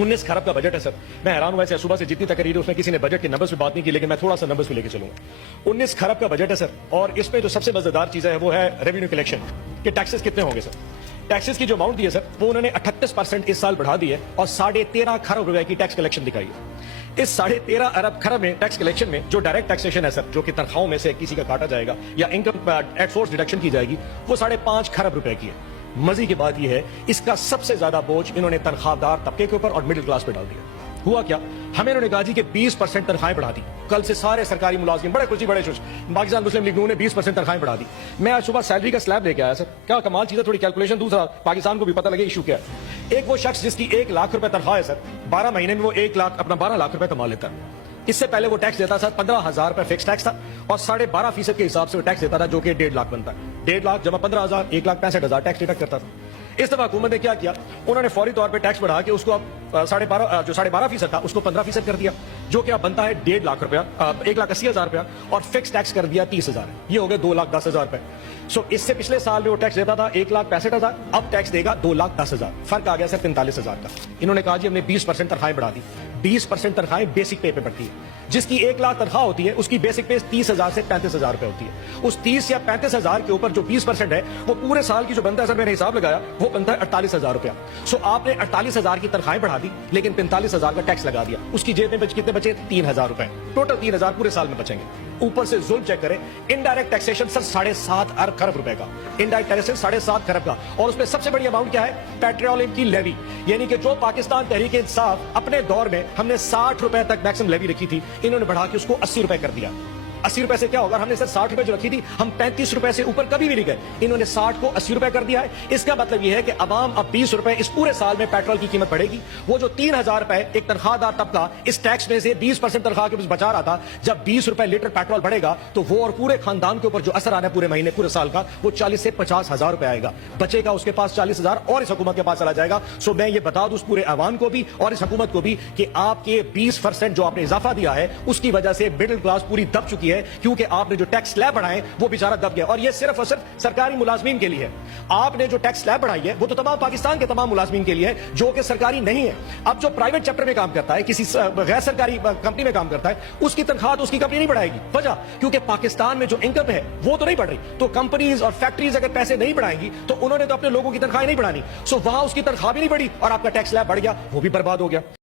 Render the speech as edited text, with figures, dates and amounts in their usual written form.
19 खरब का बजट है सर। मैं हैरान हुआ सुबह से जितनी तकरीर है उसमें किसी ने बजट के नंबर्स पे बात नहीं की, लेकिन मैं थोड़ा सा नंबर्स पे लेके चलूंगा। 19 खरब का बजट है सर, और इसमें जो सबसे मजेदार चीज है वो है रेवेन्यू कलेक्शन के टैक्सेस कितने होंगे सर। टैक्सेस की जो अमाउंट दी है सर वो उन्होंने 38% इस साल बढ़ा दी है और 13.5 खरब रुपए की टैक्स कलेक्शन दिखाई है। इस 13.5 अरब खरब में टैक्स कलेक्शन में जो डायरेक्ट टैक्सेशन है सर, जो कि तनख्वाहों में से किसी का काटा जाएगा या इनकम एट सोर्स डिडक्शन की जाएगी, वो 5.5 खरब रुपए की है। मजे की बात यह है इसका सबसे ज्यादा बोझ इन्होंने तनख्वाहदार तबके के ऊपर और मिडिल क्लास पे डाल दिया। हुआ क्या, हमें इन्होंने कहा जी कि 20% तनख्वाहें बढ़ा दी। कल से सारे सरकारी मुलाजिम बड़े खुशी बड़े खुश, पाकिस्तान मुस्लिम लीग ने 20% तनख्वाहें बढ़ा दी। मैं आज सुबह सैलरी का स्लैब लेके आया सर, क्या कमाल चीज है, थोड़ी कैलकुलेशन। दूसरा, पाकिस्तान को भी पता लगे इशू क्या है। एक वो शख्स जिसकी 1 लाख रुपए तनख्वाह है सर, 12 महीने में वो 1 लाख अपना 12 लाख रुपए कमा लेता है। इससे पहले वो टैक्स देता था 15,000 रुपए फिक्स टैक्स था और 12.5% के हिसाब से वो टैक्स देता था, जो कि 1.5 लाख बनता है। 1.5 लाख जमा 15,000, 1,65,000 टैक्स डिडक्ट करता था। इस दफा हुकूमत ने क्या किया, उन्होंने फौरी तौर पे टैक्स बढ़ा के उसको अब 12.5% था उसको 15% कर दिया, जो कि अब बनता है 1.5 लाख रुपया, 1,80,000 रुपया, और फिक्स टैक्स कर दिया 30,000। ये हो गए 2,10,000 रुपए। सो इससे पिछले साल में वो टैक्स देता था 1,65,000, अब टैक्स देगा 2,10,000। फर्क आ गया सर 45,000 का। इन्होंने कहा जी हमने 20% तनख्वाहें बढ़ा दी। 20% तनख्वाहें बेसिक पे बढ़ती है। जिसकी 1 लाख तनख्वाह होती है उसकी बेसिक पे 30,000 से 35,000 रुपए होती है। उस 30 या 35,000 के ऊपर जो 20% है वो पूरे साल की जो बनता है सर, मैंने हिसाब लगाया, वो बनता है 48,000 रुपया। सो आपने 48,000 की तनख्वाहें बढ़ा दी लेकिन 45,000 का टैक्स लगा दिया। उसकी जेब में कितने बचे? 3,000 रुपए। टोटल 3,000 पूरे साल में बचेंगे। ऊपर से जुल्म चेक करें, इनडायरेक्ट टैक्सेशन सर 7.5 अरब खरब रुपए का, इनडायरेक्ट टैक्सेशन 7.5 खरब का। और उसमें सबसे बड़ी अमाउंट क्या है? पेट्रोलियम की लेवी, यानी कि जो पाकिस्तान तहरीक इंसाफ अपने दौर में हमने 60 रुपए तक मैक्सिमम लेवी रखी थी, इन्होंने बढ़ा के उसको 80 रुपए कर दिया। 80 रुपए से क्या होगा, हमने सर 60 रुपए जो रखी थी, हम 35 रुपए से ऊपर कभी भी नहीं गए। इन्होंने 60 को 80 रुपए कर दिया है। इसका मतलब यह है कि अवाम अब 20 रुपए इस पूरे साल में पेट्रोल की कीमत बढ़ेगी। वो जो 3,000 रुपए एक तनख्वाहदार तबका इस टैक्स में से 20% तनख्वाह के बचा रहा था, जब 20 रुपए लीटर पेट्रोल बढ़ेगा तो वो और पूरे खानदान के ऊपर जो असर आना है पूरे महीने पूरे साल का, वो 40 से 50,000 रुपए आएगा। बचेगा उसके पास 40,000 और इस हुकूमत के पास चला जाएगा। सो मैं ये बता दूं उस पूरे अवाम को भी और इस हुकूमत को भी कि आपके 20% जो आपने इजाफा दिया है उसकी वजह से मिडिल क्लास पूरी दब चुकी है, क्योंकि आपने जो टैक्स स्लैब बढ़ाए वो बेचारा दब गया। और ये सिर्फ और सिर्फ सरकारी मुलाजमीन के लिए है। आपने जो टैक्स स्लैब बढ़ाई है वो तो तमाम पाकिस्तान के तमाम मुलाजमीन के लिए है जो कि सरकारी नहीं है। अब जो प्राइवेट सेक्टर में काम करता है, किसी गैर सरकारी कंपनी में काम करता है, उसकी तनख्वाह तो उसकी कंपनी नहीं बढ़ाएगी। वजह, क्योंकि पाकिस्तान में जो इनकम है वो तो नहीं बढ़ रही। तो कंपनीज और फैक्ट्रीज अगर पैसे नहीं बढ़ाएंगी तो उन्होंने तो अपने लोगों की तनख्वाह नहीं बढ़ानी। सो वहां उसकी तनख्वाह भी नहीं बढ़ी और आपका टैक्स स्लैब बढ़ गया, वो भी बर्बाद हो गया।